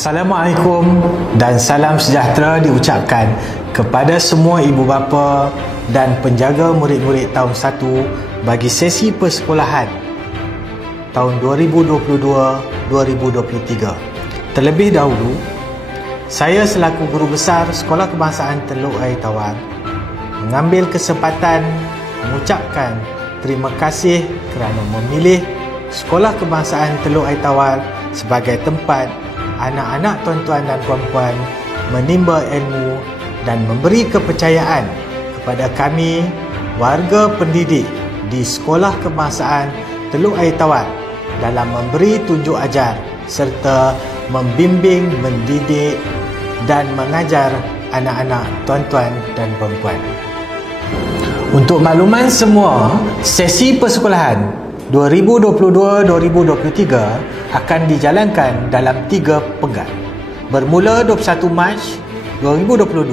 Assalamualaikum dan salam sejahtera diucapkan kepada semua ibu bapa dan penjaga murid-murid tahun 1 bagi sesi persekolahan tahun 2022-2023. Terlebih dahulu, saya selaku guru besar Sekolah Kebangsaan Teluk Air Tawar mengambil kesempatan mengucapkan terima kasih kerana memilih Sekolah Kebangsaan Teluk Air Tawar sebagai tempat anak-anak tuan-tuan dan puan-puan menimba ilmu dan memberi kepercayaan kepada kami, warga pendidik di Sekolah Kebangsaan Teluk Air Tawar dalam memberi tunjuk ajar serta membimbing, mendidik dan mengajar anak-anak tuan-tuan dan puan-puan. Untuk makluman semua, sesi persekolahan 2022-2023 akan dijalankan dalam 3 pekan bermula 21 Mac 2022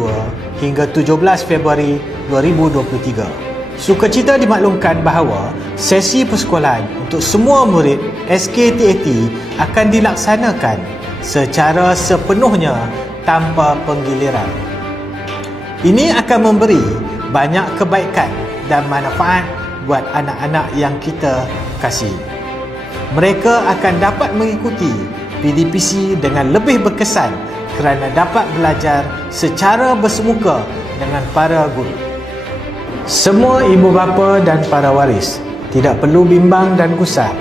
hingga 17 Februari 2023. Sukacita dimaklumkan bahawa sesi persekolahan untuk semua murid SKTAT akan dilaksanakan secara sepenuhnya tanpa penggiliran. Ini akan memberi banyak kebaikan dan manfaat buat anak-anak yang kita kasih. Mereka akan dapat mengikuti PDPC dengan lebih berkesan kerana dapat belajar secara bersemuka dengan para guru. Semua ibu bapa dan para waris tidak perlu bimbang dan gusar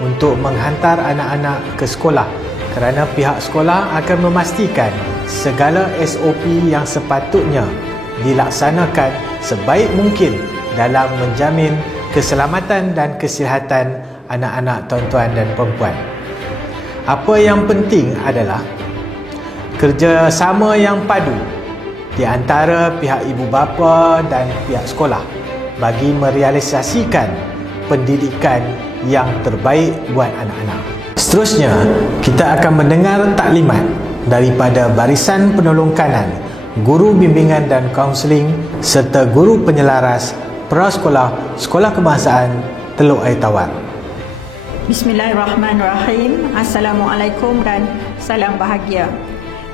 untuk menghantar anak-anak ke sekolah kerana pihak sekolah akan memastikan segala SOP yang sepatutnya dilaksanakan sebaik mungkin dalam menjamin keselamatan dan kesihatan anak-anak tuan-tuan dan perempuan. Apa yang penting adalah kerjasama yang padu di antara pihak ibu bapa dan pihak sekolah bagi merealisasikan pendidikan yang terbaik buat anak-anak. Seterusnya, kita akan mendengar taklimat daripada barisan penolong kanan, guru bimbingan dan kaunseling serta guru penyelaras prasekolah Sekolah Kebangsaan Teluk Air Tawar. Bismillahirrahmanirrahim. Assalamualaikum dan salam bahagia.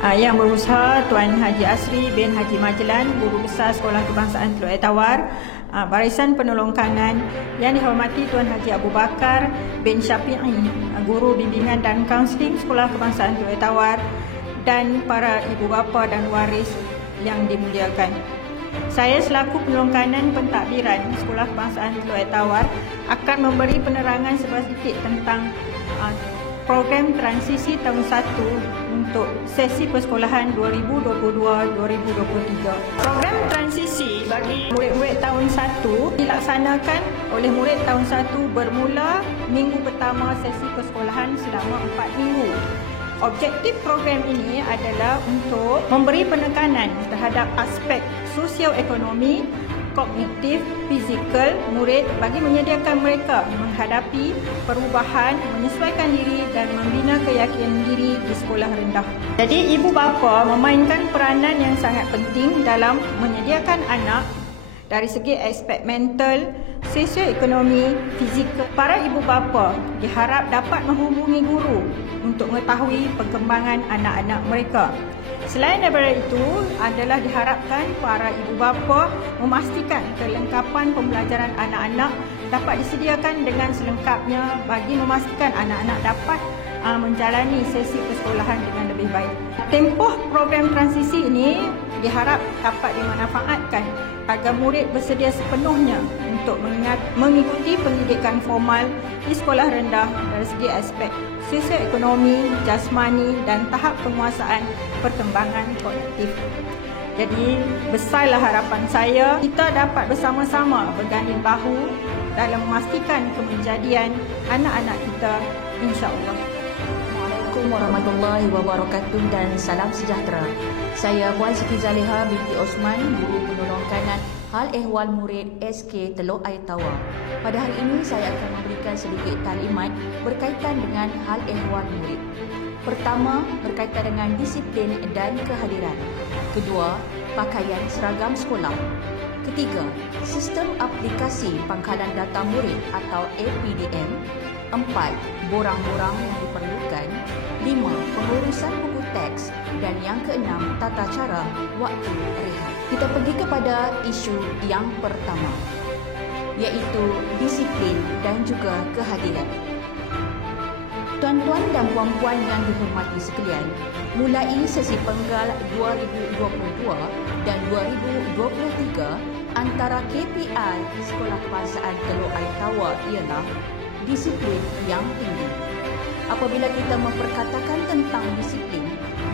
Yang berusaha Tuan Haji Asri bin Haji Majlan, Guru Besar Sekolah Kebangsaan Teluk Air Tawar, barisan penolong kanan yang dihormati Tuan Haji Abu Bakar bin Syafi'i, Guru Bimbingan dan Kaunseling Sekolah Kebangsaan Teluk Air Tawar, dan para ibu bapa dan waris yang dimuliakan. Saya selaku penolong kanan pentadbiran Sekolah Kebangsaan Teluk Air Tawar akan memberi penerangan sedikit tentang program transisi tahun 1 untuk sesi persekolahan 2022-2023. Program transisi bagi murid-murid tahun 1 dilaksanakan oleh murid tahun 1 bermula minggu pertama sesi persekolahan selama 4 minggu. Objektif program ini adalah untuk memberi penekanan terhadap aspek sosioekonomi, kognitif, fizikal murid bagi menyediakan mereka menghadapi perubahan, menyesuaikan diri dan membina keyakinan diri di sekolah rendah. Jadi ibu bapa memainkan peranan yang sangat penting dalam menyediakan anak dari segi aspek mental, sosioekonomi, fizikal. Para ibu bapa diharap dapat menghubungi guru untuk mengetahui perkembangan anak-anak mereka. Selain daripada itu, adalah diharapkan para ibu bapa memastikan kelengkapan pembelajaran anak-anak dapat disediakan dengan selengkapnya bagi memastikan anak-anak dapat menjalani sesi persekolahan dengan lebih baik. Tempoh program transisi ini diharap dapat dimanfaatkan agar murid bersedia sepenuhnya untuk mengikuti pendidikan formal di sekolah rendah dari segi aspek sosioekonomi, jasmani dan tahap penguasaan perkembangan kognitif. Jadi, besarlah harapan saya kita dapat bersama-sama berganding bahu dalam memastikan kemenjadian anak-anak kita, insya-Allah. Assalamualaikum warahmatullahi wabarakatuh dan salam sejahtera. Saya Puan Siti Zaliha binti Osman, Guru Penolong Kanan Hal Ehwal Murid SK Teluk Air Tawar. Pada hari ini saya akan memberikan sedikit taklimat berkaitan dengan hal ehwal murid. Pertama, berkaitan dengan disiplin dan kehadiran. Kedua, pakaian seragam sekolah. Ketiga, sistem aplikasi pangkalan data murid atau APDM. 4. Borang-borang yang diperlukan. 5. Pengurusan buku teks. Dan yang keenam, tata cara waktu rehat. Kita pergi kepada isu yang pertama, iaitu disiplin dan juga kehadiran. Tuan-tuan dan puan-puan yang dihormati sekalian, mulai sesi penggal 2022 dan 2023, antara KPI Sekolah Kebangsaan Teluk Air Tawar ialah disiplin yang tinggi. Apabila kita memperkatakan tentang disiplin,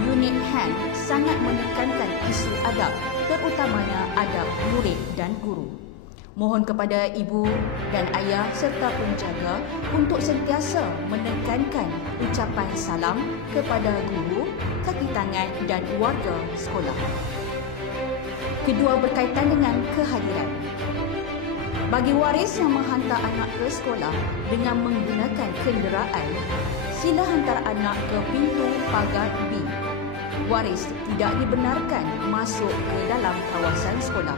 unit HAN sangat menekankan isu adab, terutamanya adab murid dan guru. Mohon kepada ibu dan ayah serta penjaga untuk sentiasa menekankan ucapan salam kepada guru, kaki tangan dan warga sekolah. Kedua, berkaitan dengan kehadiran. Bagi waris yang menghantar anak ke sekolah dengan menggunakan kenderaan, sila hantar anak ke pintu pagar B. Waris tidak dibenarkan masuk ke dalam kawasan sekolah.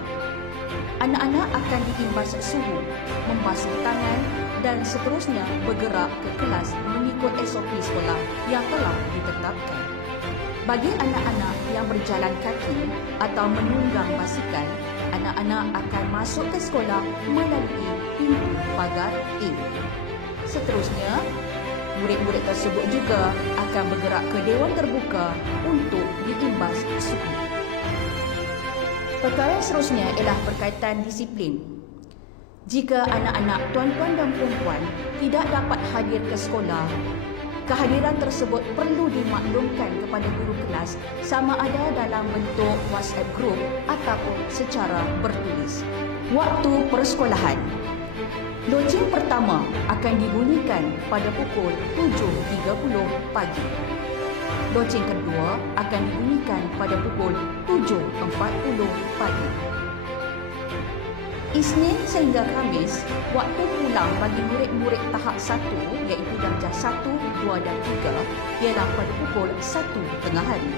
Anak-anak akan diimbas suhu, membasuh tangan dan seterusnya bergerak ke kelas mengikut SOP sekolah yang telah ditetapkan. Bagi anak-anak yang berjalan kaki atau menunggang basikal, anak-anak akan masuk ke sekolah melalui pintu pagar A. Seterusnya, murid-murid tersebut juga akan bergerak ke dewan terbuka untuk diimbas suhu. Perkara seterusnya ialah berkaitan disiplin. Jika anak-anak tuan-tuan dan puan-puan tidak dapat hadir ke sekolah, kehadiran tersebut perlu dimaklumkan kepada guru kelas sama ada dalam bentuk WhatsApp group ataupun secara bertulis. Waktu persekolahan. Loceng pertama akan dibunyikan pada pukul 7.30 pagi. Loceng kedua akan dibunyikan pada pukul 7.40 pagi. Isnin sehingga Khamis, waktu pulang bagi murid-murid tahap 1 iaitu darjah 1, 2 dan 3 ialah pada pukul 1 tengah hari.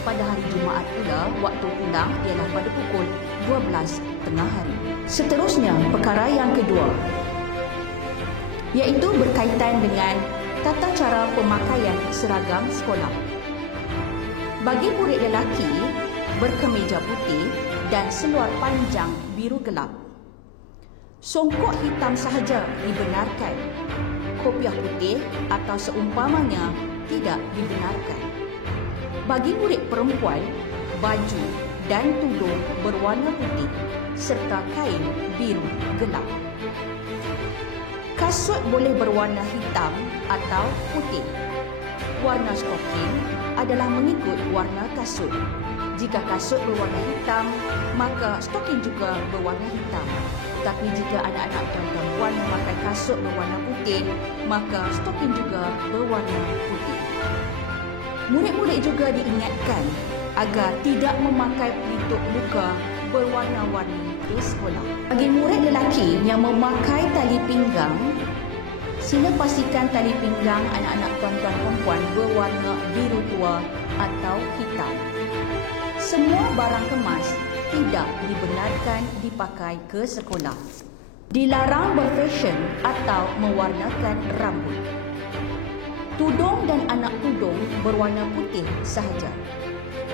Pada hari Jumaat pula, waktu pulang ialah pada pukul 12 tengah hari. Seterusnya, perkara yang kedua, iaitu berkaitan dengan tata cara pemakaian seragam sekolah. Bagi murid lelaki, berkemeja putih dan seluar panjang biru gelap. Songkok hitam sahaja dibenarkan. Kopiah putih atau seumpamanya tidak dibenarkan. Bagi murid perempuan, baju dan tudung berwarna putih serta kain biru gelap. Kasut boleh berwarna hitam atau putih. Warna stoking adalah mengikut warna kasut. Jika kasut berwarna hitam, maka stoking juga berwarna hitam. Tapi jika anak-anak dan perempuan memakai kasut berwarna putih, maka stoking juga berwarna putih. Murid-murid juga diingatkan agar tidak memakai pelitup muka berwarna-warni ke sekolah. Bagi murid lelaki yang memakai tali pinggang, sila pastikan tali pinggang anak-anak tuan-tuan perempuan berwarna biru tua atau hitam. Semua barang kemas tidak dibenarkan dipakai ke sekolah. Dilarang berfashion atau mewarnakan rambut. Tudung dan anak tudung berwarna putih sahaja.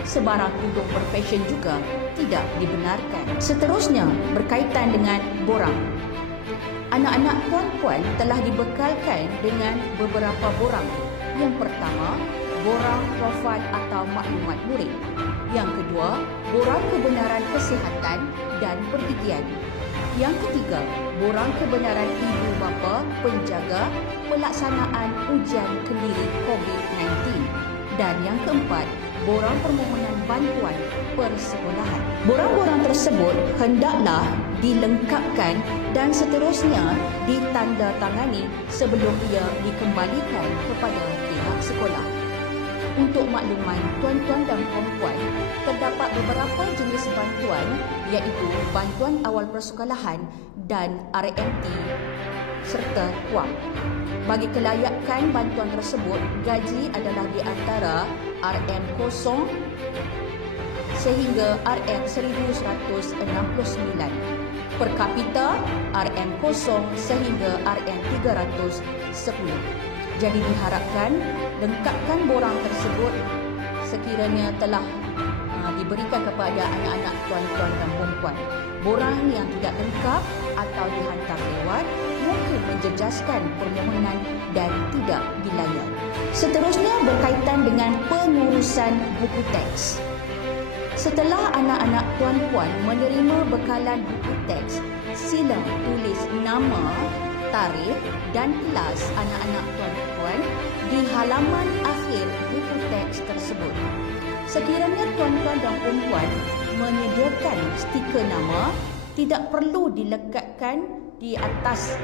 Sebarang tudung berfashion juga tidak dibenarkan. Seterusnya, berkaitan dengan borang. Anak-anak puan-puan telah dibekalkan dengan beberapa borang. Yang pertama, borang profil atau maklumat murid. Yang kedua, borang kebenaran kesihatan dan pergigian. Yang ketiga, borang kebenaran ibu bapa penjaga pelaksanaan ujian kendiri COVID-19. Dan yang keempat, borang permohonan bantuan persekolahan. Borang-borang tersebut hendaklah dilengkapkan dan seterusnya ditandatangani sebelum ia dikembalikan kepada pihak sekolah. Untuk makluman tuan-tuan dan puan-puan, terdapat beberapa jenis bantuan iaitu bantuan awal persekolahan dan RMT serta KUAP. Bagi kelayakan bantuan tersebut, gaji adalah di antara RM0 sehingga RM1169. per kapita RM0 sehingga RM310. Jadi diharapkan lengkapkan borang tersebut sekiranya telah diberikan kepada anak-anak tuan-tuan dan puan-puan. Borang yang tidak lengkap atau dihantar lewat mungkin menjejaskan permohonan dan tidak dilayan. Seterusnya berkaitan dengan pengurusan buku teks. Setelah anak-anak tuan-puan menerima bekalan buku teks, sila tulis nama, tarikh dan kelas anak-anak tuan-puan di halaman akhir buku teks tersebut. Sekiranya tuan-tuan dan puan-puan menyediakan stiker nama, tidak perlu dilekatkan di atas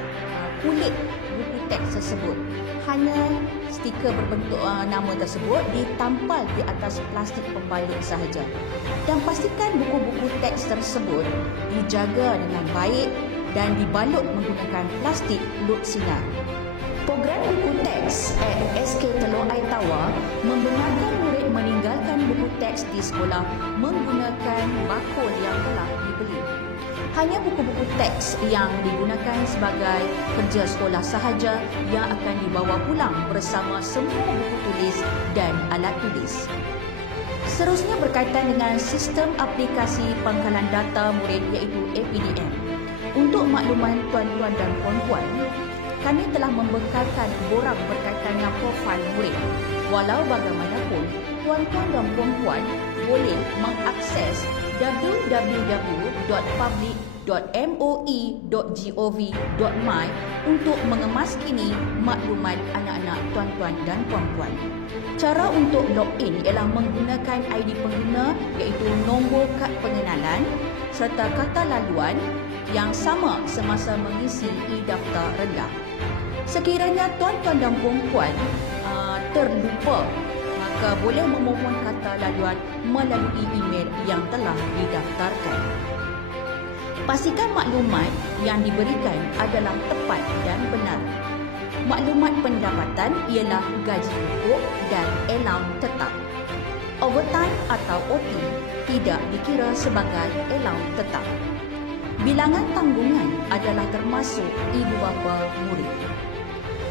kulit buku teks tersebut. Hanya stiker berbentuk nama tersebut ditampal di atas plastik pembalik sahaja. Dan pastikan buku-buku teks tersebut dijaga dengan baik dan dibalut menggunakan plastik lut sinar. Program buku teks SK Teluk Air Tawar membenarkan murid meninggalkan buku teks di sekolah menggunakan bakul yang telah dibeli. Hanya buku-buku teks yang digunakan sebagai kerja sekolah sahaja yang akan dibawa pulang bersama semua buku tulis dan alat tulis. Seterusnya berkaitan dengan sistem aplikasi pangkalan data murid iaitu APDM. Untuk makluman tuan-tuan dan puan-puan, kami telah membekalkan borang berkaitan dengan profil murid. Walau bagaimanapun, tuan-tuan dan puan-puan boleh mengakses www.public.moi.gov.my untuk mengemas kini maklumat anak-anak tuan-tuan dan puan-puan. Cara untuk login ialah menggunakan ID pengguna iaitu nombor kad pengenalan serta kata laluan yang sama semasa mengisi e-daftar rendah. Sekiranya tuan-tuan dan puan-puan terlupa, maka boleh memohon kata laluan melalui email yang telah didaftarkan. Pastikan maklumat yang diberikan adalah tepat dan benar. Maklumat pendapatan ialah gaji pokok dan allowance tetap. Overtime atau OT tidak dikira sebagai allowance tetap. Bilangan tanggungan adalah termasuk ibu bapa murid.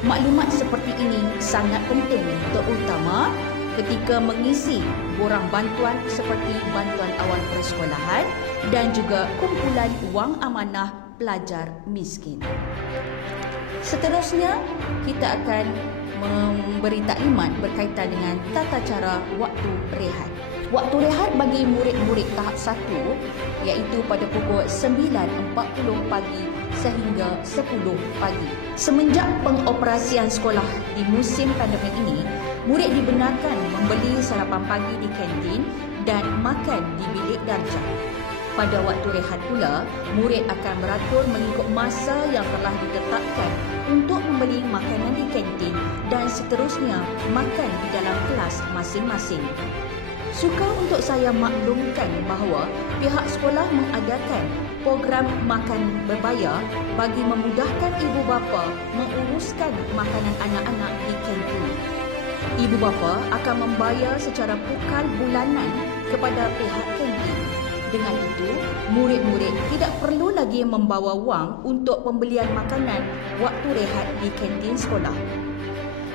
Maklumat seperti ini sangat penting terutama ketika mengisi borang bantuan seperti bantuan awal persekolahan dan juga kumpulan wang amanah pelajar miskin. Seterusnya, kita akan memberi taklimat berkaitan dengan tata cara waktu rehat. Waktu rehat bagi murid-murid tahap 1 iaitu pada pukul 9.40 pagi sehingga 10 pagi. Semenjak pengoperasian sekolah di musim pandemik ini, murid dibenarkan membeli sarapan pagi di kantin dan makan di bilik darjah. Pada waktu rehat pula, murid akan beratur mengikut masa yang telah ditetapkan untuk membeli makanan di kantin dan seterusnya makan di dalam kelas masing-masing. Suka untuk saya maklumkan bahawa pihak sekolah mengadakan program makan berbayar bagi memudahkan ibu bapa menguruskan makanan anak-anak di kantin. Ibu bapa akan membayar secara pukal bulanan kepada pihak kantin. Dengan itu, murid-murid tidak perlu lagi membawa wang untuk pembelian makanan waktu rehat di kantin sekolah.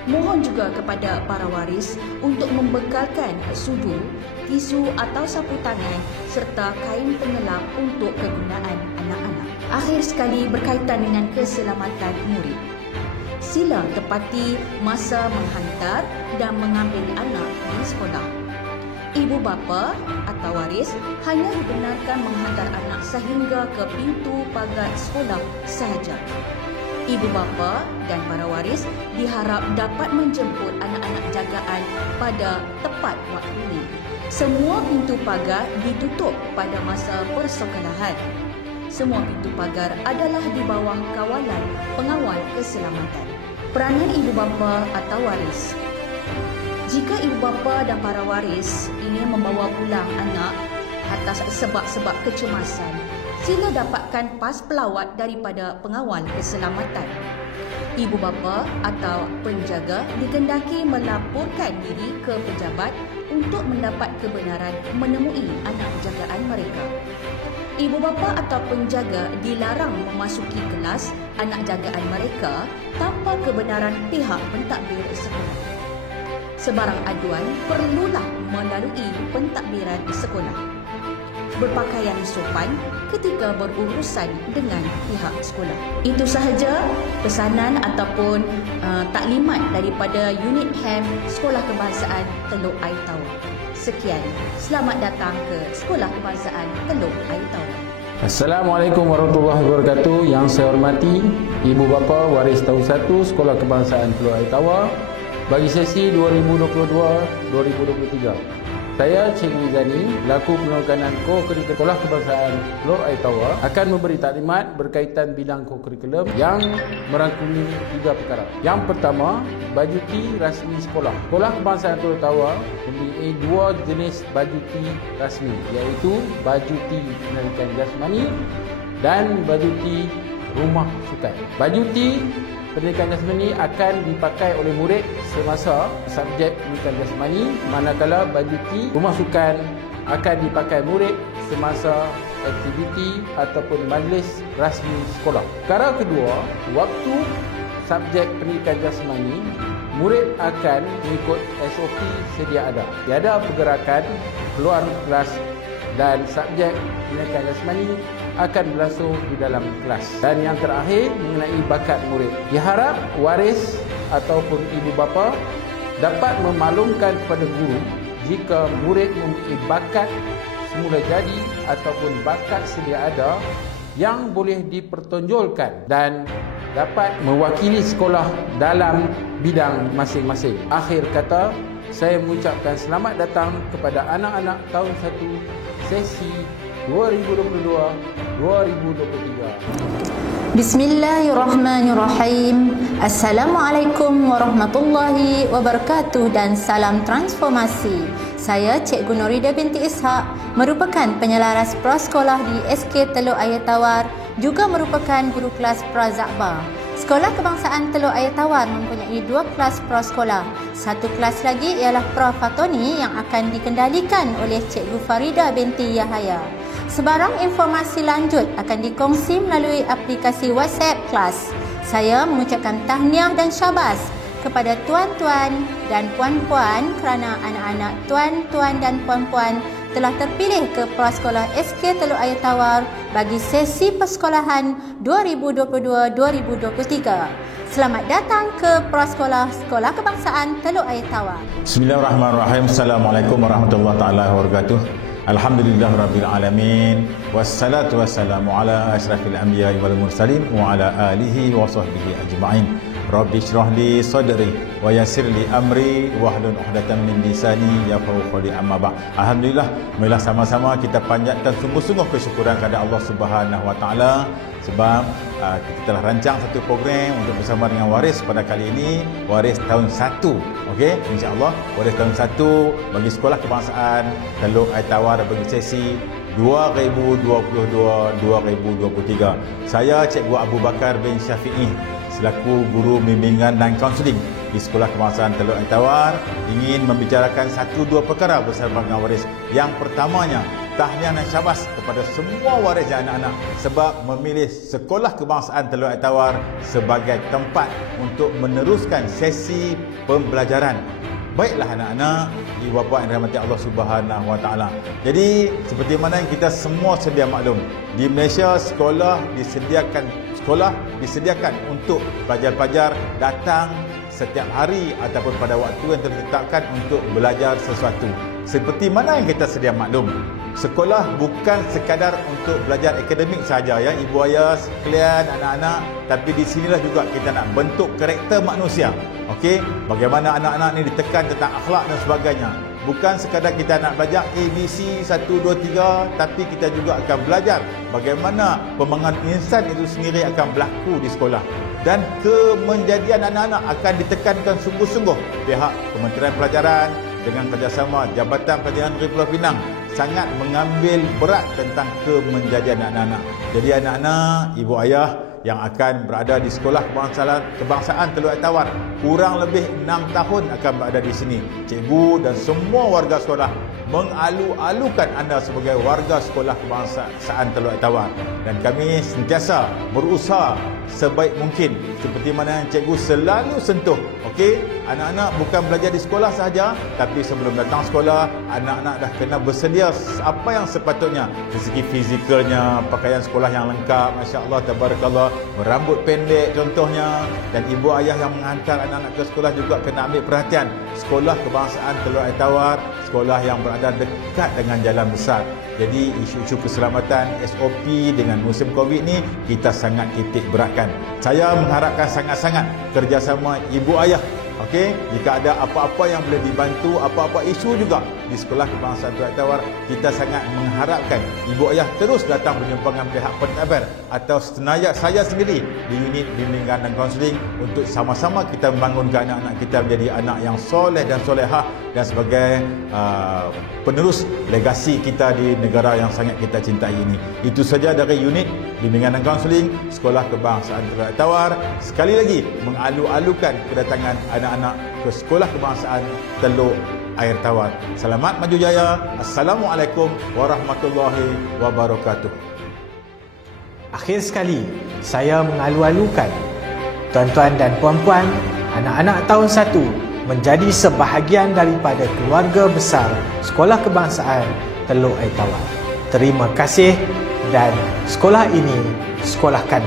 Mohon juga kepada para waris untuk membekalkan sudu, tisu atau sapu tangan serta kain pengelap untuk kegunaan anak-anak. Akhir sekali berkaitan dengan keselamatan murid. Sila tepati masa menghantar dan mengambil anak di sekolah. Ibu bapa atau waris hanya dibenarkan menghantar anak sehingga ke pintu pagar sekolah sahaja. Ibu bapa dan para waris diharap dapat menjemput anak-anak jagaan pada tepat waktunya. Semua pintu pagar ditutup pada masa persekolahan. Semua pintu pagar adalah di bawah kawalan pengawal keselamatan. Peranan ibu bapa atau waris. Jika ibu bapa dan para waris ingin membawa pulang anak atas sebab-sebab kecemasan, sila dapatkan pas pelawat daripada pengawal keselamatan. Ibu bapa atau penjaga digendaki melaporkan diri ke pejabat untuk mendapat kebenaran menemui anak jagaan mereka. Ibu bapa atau penjaga dilarang memasuki kelas anak jagaan mereka tanpa kebenaran pihak pentadbir sekolah. Sebarang aduan perlulah melalui pentadbiran sekolah. Berpakaian sopan ketika berurusan dengan pihak sekolah. Itu sahaja pesanan ataupun taklimat daripada unit HEM Sekolah Kebangsaan Teluk Air Tawar. Sekian, selamat datang ke Sekolah Kebangsaan Teluk Air Tawar. Assalamualaikum warahmatullahi wabarakatuh. Yang saya hormati Ibu Bapa Waris Tahun 1 Sekolah Kebangsaan Teluk Air Tawar bagi sesi 2022-2023. Saya Cikgu Izani, laku penolongan ko-kurikulum Sekolah Kebangsaan Teluk Air Tawar, akan memberi taklimat berkaitan bidang ko-kurikulum yang merangkumi 3 perkara. Yang pertama, bajuti rasmi sekolah. Sekolah Kebangsaan Teluk Air Tawar mempunyai 2 jenis bajuti rasmi, iaitu bajuti pendidikan jasmani dan bajuti rumah sukan. Bajuti pendidikan jasmani akan dipakai oleh murid semasa subjek pendidikan jasmani, manakala bajuti rumah sukan akan dipakai murid semasa aktiviti ataupun majlis rasmi sekolah. Perkara kedua, waktu subjek pendidikan jasmani, murid akan mengikut SOP sedia ada. Tiada pergerakan keluar kelas dan subjek pendidikan jasmani akan berlangsung di dalam kelas. Dan yang terakhir, mengenai bakat murid. Diharap waris ataupun ibu bapa dapat memaklumkan kepada guru jika murid mempunyai bakat semula jadi ataupun bakat sedia ada yang boleh dipertonjolkan dan dapat mewakili sekolah dalam bidang masing-masing. Akhir kata, saya mengucapkan selamat datang kepada anak-anak tahun 1 sesi 2022-2023. Bismillahirrahmanirrahim. Assalamualaikum warahmatullahi wabarakatuh dan salam transformasi. Saya Cikgu Norida binti Ishak, merupakan penyelaras prasekolah di SK Teluk Air Tawar, juga merupakan guru kelas Prazakba. Sekolah Kebangsaan Teluk Air Tawar mempunyai 2 kelas prasekolah. Satu kelas lagi ialah Prafatoni yang akan dikendalikan oleh Cikgu Farida binti Yahaya. Sebarang informasi lanjut akan dikongsi melalui aplikasi WhatsApp kelas. Saya mengucapkan tahniah dan syabas kepada tuan-tuan dan puan-puan kerana anak-anak tuan-tuan dan puan-puan telah terpilih ke prasekolah SK Teluk Air Tawar bagi sesi persekolahan 2022-2023. Selamat datang ke prasekolah Sekolah Kebangsaan Teluk Air Tawar. Bismillahirrahmanirrahim. Assalamualaikum warahmatullahi wabarakatuh. Alhamdulillahirabbil alamin. Wassalatu wassalamu ala asyrafil anbiya'i wal mursalin wa ala alihi wa sahbihi ajma'in. Rabbi shrah li sadri wa yassir li amri wahlul 'uqdatam min lisani yafqahu qawli. Amma ba'd. Alhamdulillah, marilah sama-sama kita panjatkan sungguh-sungguh kesyukuran kepada Allah Subhanahu wa taala sebab kita telah rancang satu program untuk bersama dengan waris pada kali ini, waris tahun 1. Okey, insya-Allah waris tahun 1 bagi Sekolah Kebangsaan Teluk Air Tawar bagi sesi 2022-2023. Saya Cikgu Abu Bakar bin Syafi'i selaku guru bimbingan dan kaunseling di Sekolah Kebangsaan Teluk Air Tawar ingin membicarakan 1-2 perkara bersama dengan waris. Yang pertamanya, tahniah dan syabas kepada semua waris dan anak-anak sebab memilih Sekolah Kebangsaan Teluk Air Tawar sebagai tempat untuk meneruskan sesi pembelajaran. Baiklah anak-anak, ibu bapa yang dirahmati Allah Subhanahu wa taala. Jadi seperti mana yang kita semua sedia maklum, di Malaysia sekolah disediakan untuk pelajar-pelajar datang setiap hari ataupun pada waktu yang ditetapkan untuk belajar sesuatu. Seperti mana yang kita sedia maklum, sekolah bukan sekadar untuk belajar akademik sahaja ya ibu ayah sekalian anak-anak, tapi di sinilah juga kita nak bentuk karakter manusia. Okey, bagaimana anak-anak ni ditekan tentang akhlak dan sebagainya. Bukan sekadar kita nak belajar ABC 1 2 3, tapi kita juga akan belajar bagaimana pembangunan insan itu sendiri akan berlaku di sekolah. Dan kemenjadian anak-anak akan ditekankan sungguh-sungguh. Pihak Kementerian Pelajaran dengan kerjasama Jabatan Pelajaran Negeri Pulau Pinang sangat mengambil berat tentang kemenjadian anak-anak. Jadi anak-anak, ibu ayah yang akan berada di Sekolah Kebangsaan Teluk Air Tawar kurang lebih 6 tahun akan berada di sini. Cikgu dan semua warga sekolah mengalu-alukan anda sebagai warga sekolah kebangsaan Teluk Air Tawar, dan kami sentiasa berusaha sebaik mungkin seperti mana yang cikgu selalu sentuh. Okey, anak-anak bukan belajar di sekolah sahaja, tapi sebelum datang sekolah, anak-anak dah kena bersedia apa yang sepatutnya dari segi fizikalnya, pakaian sekolah yang lengkap, masya-Allah tabarakallah, berambut pendek contohnya, dan ibu ayah yang menghantar anak-anak ke sekolah juga kena ambil perhatian. Sekolah kebangsaan Teluk Air Tawar, sekolah yang berada dekat dengan jalan besar. Jadi isu-isu keselamatan SOP dengan musim Covid ni kita sangat titik beratkan. Saya mengharapkan sangat-sangat kerjasama ibu ayah. Okey, jika ada apa-apa yang boleh dibantu, apa-apa isu juga di sekolah kebangsaan Teluk Air Tawar, kita sangat mengharapkan ibu ayah terus datang berjumpa dengan pihak pentadbir atau setenaya saya sendiri di unit bimbingan dan kaunseling untuk sama-sama kita membangunkan anak-anak kita menjadi anak yang soleh dan solehah dan sebagai penerus legasi kita di negara yang sangat kita cintai ini. Itu saja dari unit bimbingan dan kaunseling sekolah kebangsaan Teluk Air Tawar. Sekali lagi mengalu-alukan kedatangan anak-anak ke sekolah kebangsaan Teluk Air Tawar. Selamat maju jaya. Assalamualaikum warahmatullahi wabarakatuh. Akhir sekali, saya mengalu-alukan tuan-tuan dan puan-puan, anak-anak tahun 1 menjadi sebahagian daripada keluarga besar Sekolah Kebangsaan Teluk Air Tawar. Terima kasih, dan sekolah ini sekolah kami.